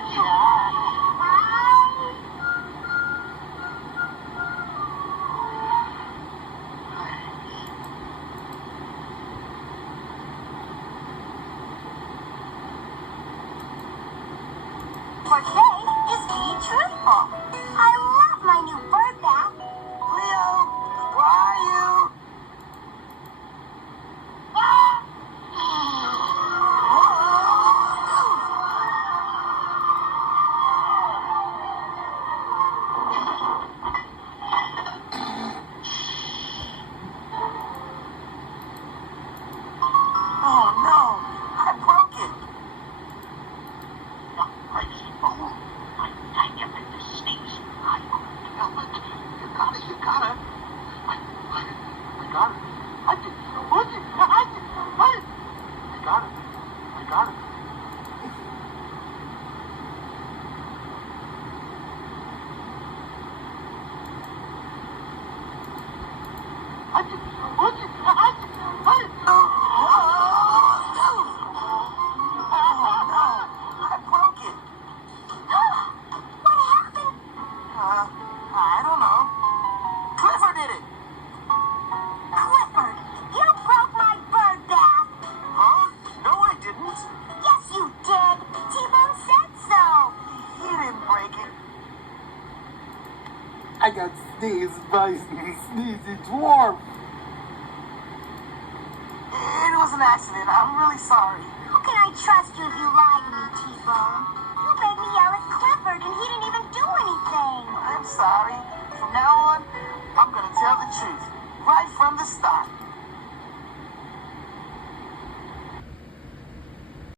For today is Be Truthful. I love my new bird bath. Leo, where are you? Oh no, I broke it. I get it, this stinks. I help it. You got it. I got it. I got it. I got it. What happened? I don't know. Clifford did it. Clifford, you broke my bird bath. Huh? No, I didn't. Yes, you did. T-Bone said so. He didn't break it. I got sneezed by Sneezy Dwarf. It was an accident. I'm really sorry. How can I trust you if you lie to me, T-Bone? You made me yell at Clifford and he didn't even do anything. I'm sorry. From now on, I'm gonna tell the truth. Right from the start.